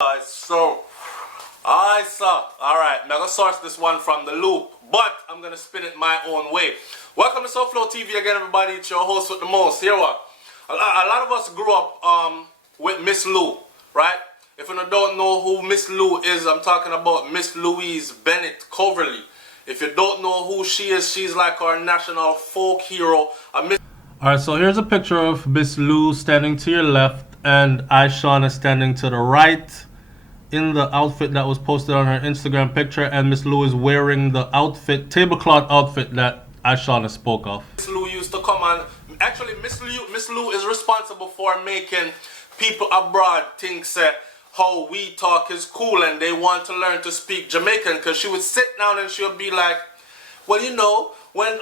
Alright, I'm gonna source this one from the loop, but I'm gonna spin it my own way. Welcome to SouFLoTV again, everybody. It's your host with the most. Here what? A lot of us grew up with Miss Lou, right? If you don't know who Miss Lou is, I'm talking about Miss Louise Bennett Coverly. If you don't know who she is, she's like our national folk hero. Alright, so here's a picture of Miss Lou standing to your left and Ishawna standing to the right in the outfit that was posted on her Instagram picture, and Miss Lou is wearing the outfit, tablecloth outfit that Ishawna spoke of. Miss Lou used to come on. Actually, Miss Lou is responsible for making people abroad think how we talk is cool and they want to learn to speak Jamaican, because she would sit down and she would be like, well, you know, when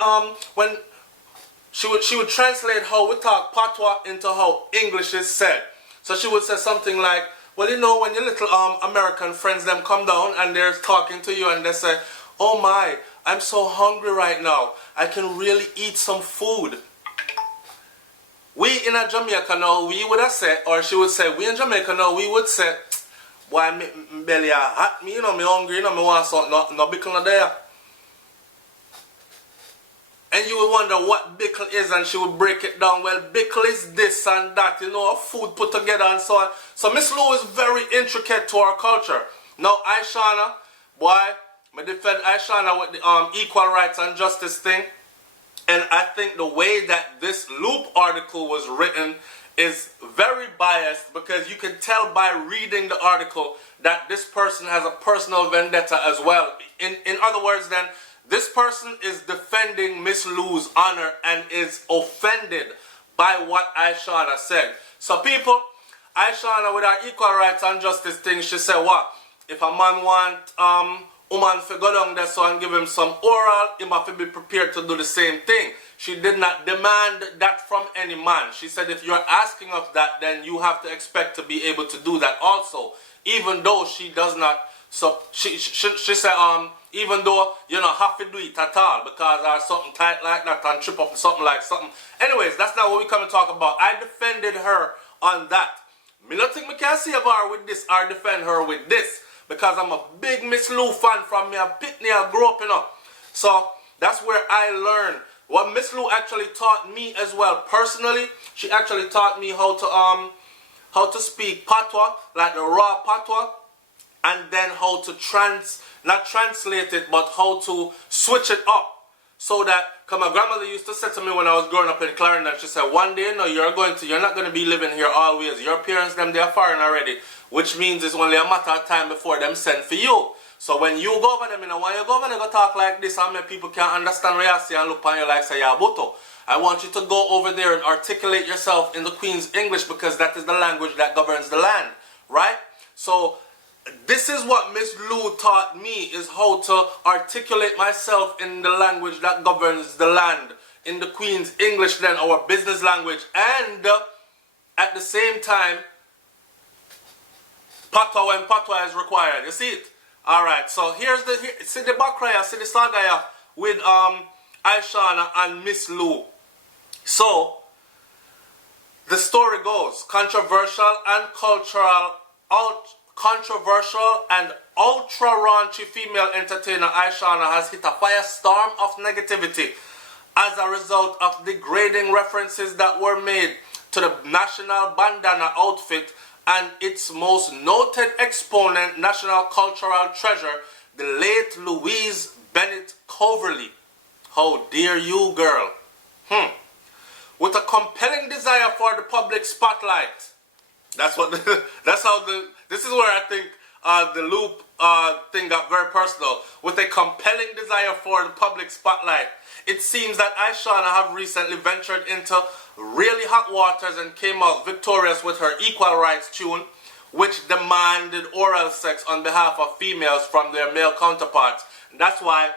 she would translate how we talk patois into how English is said. So she would say something like, well, you know, when your little American friends them come down and they're talking to you and they say, oh my, I'm so hungry right now, I can really eat some food. We in a Jamaica now, we would have said, or she would say, we in Jamaica now, we would say, boy, my belly hot, me, you know, me hungry, you know, me want something, no bickle there. And you would wonder what bickle is, and she would break it down. Well, bickle is this and that, you know, food put together and so on. So Miss Lou is very intricate to our culture. Now, Ishawna, boy, I defend Ishawna with the equal rights and justice thing. And I think the way that this Loop article was written is very biased, because you can tell by reading the article that this person has a personal vendetta as well. In other words, then, this person is defending Miss Lou's honor and is offended by what Ishawna said. So people, Ishawna with her equal rights and justice thing, she said what? If a man want woman to go down there so and give him some oral, he must be prepared to do the same thing. She did not demand that from any man. She said if you're asking of that, then you have to expect to be able to do that also. Even though she does not, so she said even though you don't have to do it at all because there's something tight like that and trip up something like something. Anyways, that's not what we come to talk about. I defended her on that. Me not think me can save her with this or defend her with this, because I'm a big Miss Lou fan from me. I picked me, I grew up, you know. So that's where I learned. What Miss Lou actually taught me as well personally, she actually taught me how to speak patois, like the raw patois, and then how to not translate it, but how to switch it up. So that, because my grandmother used to say to me when I was growing up in Clarendon, she said, one day, no, you're not going to be living here always. Your parents, them, they're foreign already, which means it's only a matter of time before them send for you. So when you go over them, you know, when you go over there, go talk like this, and make people can't understand what you say and look on you like say, yeah, buto. I want you to go over there and articulate yourself in the Queen's English, because that is the language that governs the land, right? So this is what Miss Lou taught me, is how to articulate myself in the language that governs the land, in the Queen's English, then our business language, and at the same time, patois when patois is required. You see it? Alright, so see the background, see the saga with Ishawna and Miss Lou. So, the story goes, controversial and ultra raunchy female entertainer Ishawna has hit a firestorm of negativity as a result of degrading references that were made to the national bandana outfit and its most noted exponent, national cultural treasure, the late Louise Bennett Coverly. How dare you, girl? With a compelling desire for the public spotlight. This is where I think the Loop thing got very personal. With a compelling desire for the public spotlight, it seems that Ishawna have recently ventured into really hot waters and came out victorious with her equal rights tune, which demanded oral sex on behalf of females from their male counterparts. And that's why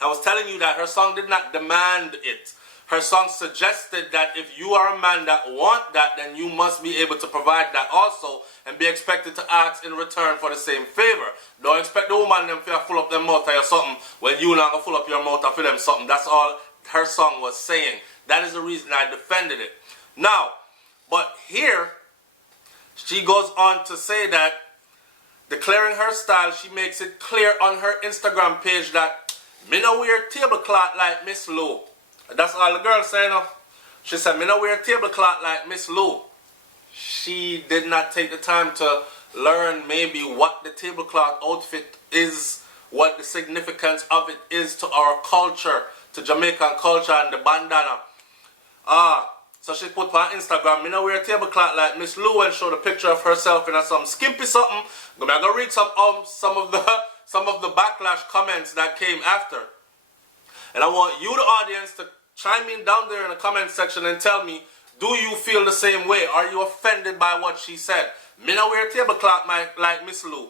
I was telling you that her song did not demand it. Her song suggested that if you are a man that want that, then you must be able to provide that also and be expected to ask in return for the same favor. Don't expect the woman them to full up their mouth or something when you not gonna full up your mouth or for them something. That's all her song was saying. That is the reason I defended it. Now, but here, she goes on to say that declaring her style, she makes it clear on her Instagram page that me no wear tablecloth like Miss Lou. That's all the girl saying. She said, me no wear tablecloth like Miss Lou. She did not take the time to learn maybe what the tablecloth outfit is, what the significance of it is to our culture, to Jamaican culture and the bandana. So she put on Instagram, me no wear tablecloth like Miss Lou, and showed a picture of herself in some skimpy something. I'm gonna read some of the backlash comments that came after. And I want you, the audience, to chime in down there in the comment section and tell me, do you feel the same way? Are you offended by what she said? Me no wear tablecloth like Miss Lou.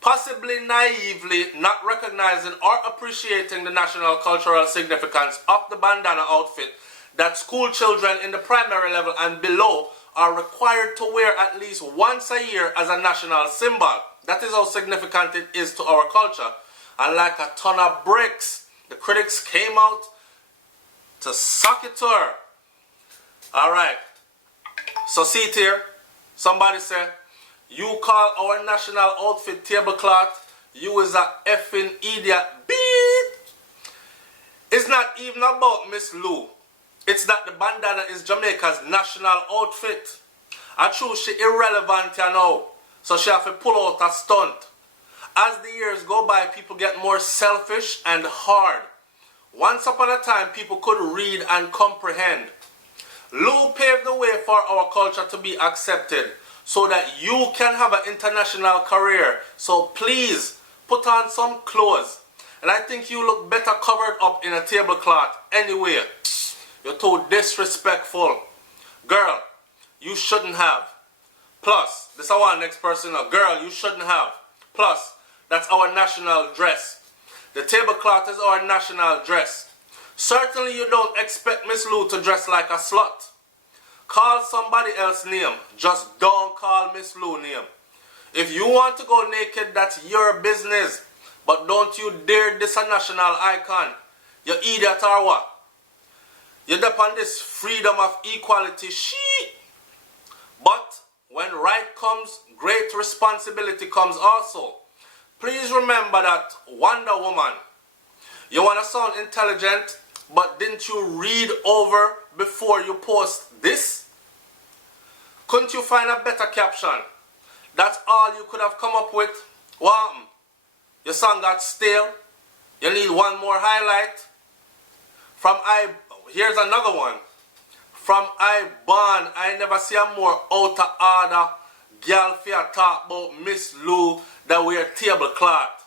Possibly naively not recognizing or appreciating the national cultural significance of the bandana outfit that school children in the primary level and below are required to wear at least once a year as a national symbol. That is how significant it is to our culture. And like a ton of bricks, the critics came out to suck it to her. Alright, so see it here. Somebody said, you call our national outfit tablecloth, you is a effing idiot. Beep! It's not even about Miss Lou. It's that the bandana is Jamaica's national outfit. I true she irrelevant, you know. So she have to pull out a stunt. As the years go by, people get more selfish and hard. Once upon a time, people could read and comprehend. Lou paved the way for our culture to be accepted so that you can have an international career. So please, put on some clothes. And I think you look better covered up in a tablecloth anyway. You're too disrespectful. Girl, you shouldn't have. Plus, this is our next person. Girl, you shouldn't have. Plus, that's our national dress. The tablecloth is our national dress. Certainly you don't expect Miss Lou to dress like a slut. Call somebody else's name. Just don't call Miss Lou name. If you want to go naked, that's your business. But don't you dare diss a national icon. You idiot or what? You depend on this freedom of equality shit. But when right comes, great responsibility comes also. Please remember that Wonder Woman, you want to sound intelligent, but didn't you read over before you post this? Couldn't you find a better caption? That's all you could have come up with? What? Your song got stale? You need one more highlight? Here's another one. From I born, I never see a more out of order girl for talk about Miss Lou that wear tablecloth.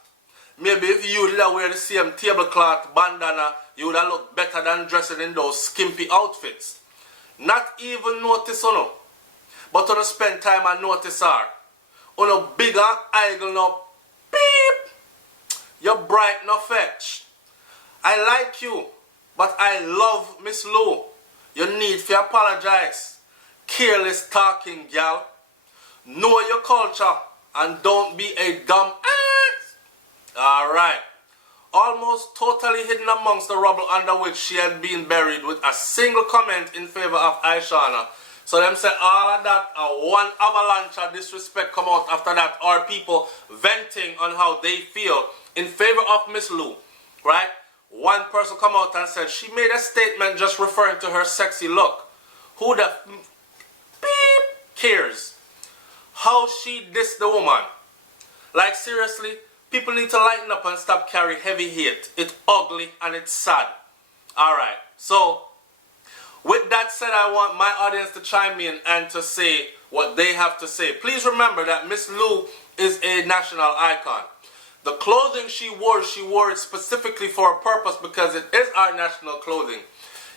Maybe if you did wear the same tablecloth bandana, you would have looked better than dressing in those skimpy outfits. Not even notice her. But you spend time and notice her. On a bigger eagle no beep. You're bright no fetch. I like you, but I love Miss Lou. You need to apologize. Careless talking, gal. Know your culture and don't be a dumb ass. Alright. Almost totally hidden amongst the rubble under which she had been buried with a single comment in favor of Ishawna. So them say all of that, one avalanche of disrespect come out after that, or people venting on how they feel in favor of Miss Lou. Right? One person come out and said she made a statement just referring to her sexy look. Who the beep cares? How she dissed the woman. Like seriously, people need to lighten up and stop carrying heavy hate. It's ugly and it's sad. Alright, so with that said, I want my audience to chime in and to say what they have to say. Please remember that Miss Lou is a national icon. The clothing she wore it specifically for a purpose because it is our national clothing.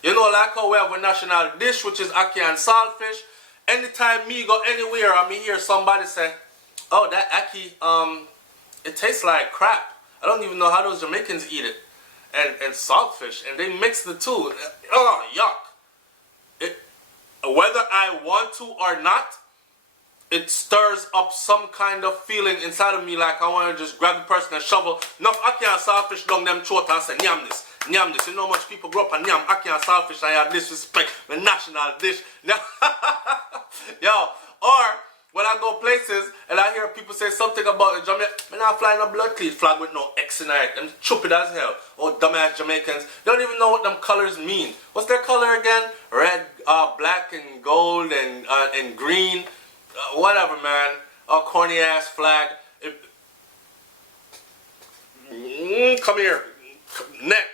You know, like how we have a national dish, which is ackee and saltfish. Anytime me go anywhere and me hear somebody say, oh, that ackee, it tastes like crap. I don't even know how those Jamaicans eat it. And saltfish, and they mix the two. Oh, yuck. Whether I want to or not, it stirs up some kind of feeling inside of me like I want to just grab the person and shovel enough ackee and saltfish down them throat and say, nyam this, nyam this. You know how much people grow up and nyam ackee and saltfish and I have disrespect the national dish. Yo, or when I go places and I hear people say something about the Jamaican, I'm not flying a blood cleat flag with no X in it. I'm stupid as hell. Oh, dumbass Jamaicans. They don't even know what them colors mean. What's their color again? Red, black, and gold, and green. Whatever, man. Corny ass flag. Come here. Neck.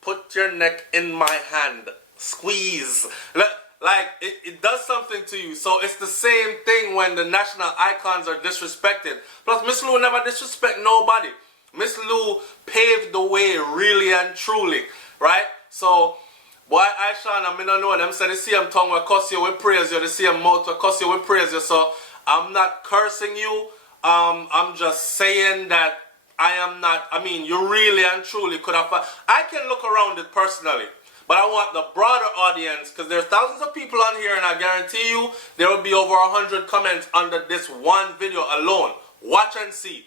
Put your neck in my hand. Squeeze. Like, it does something to you. So it's the same thing when the national icons are disrespected. Plus, Miss Lou never disrespect nobody. Miss Lou paved the way really and truly. Right? So, boy, Aisha, I don't know them. Say the same tongue will cuss you, we praise you. The same mouth will cuss you, we praise you. So, I'm not cursing you. I'm just saying that I am not, you really and truly could have, I can look around it personally. But I want the broader audience, because there's thousands of people on here, and I guarantee you there will be over 100 comments under this one video alone. Watch and see.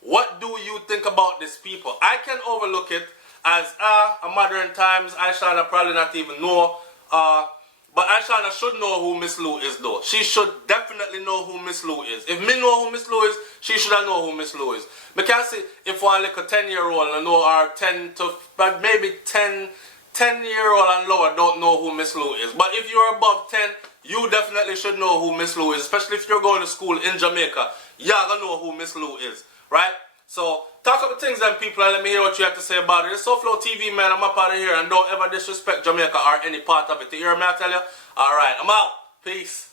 What do you think about these people? I can overlook it as, a modern times, Aisha probably not even know. But Aisha should know who Miss Lou is, though. She should definitely know who Miss Lou is. If me know who Miss Lou is, she should know who Miss Lou is. Because if one like a 10-year-old and know or 10 to, but maybe 10-year-old and lower don't know who Miss Lou is. But if you're above 10, you definitely should know who Miss Lou is. Especially if you're going to school in Jamaica. You're going to know who Miss Lou is. Right? So, talk about things then, people, and let me hear what you have to say about it. It's SouFLoTV, man. I'm up out of here. And don't ever disrespect Jamaica or any part of it. You hear me, I tell you? Alright, I'm out. Peace.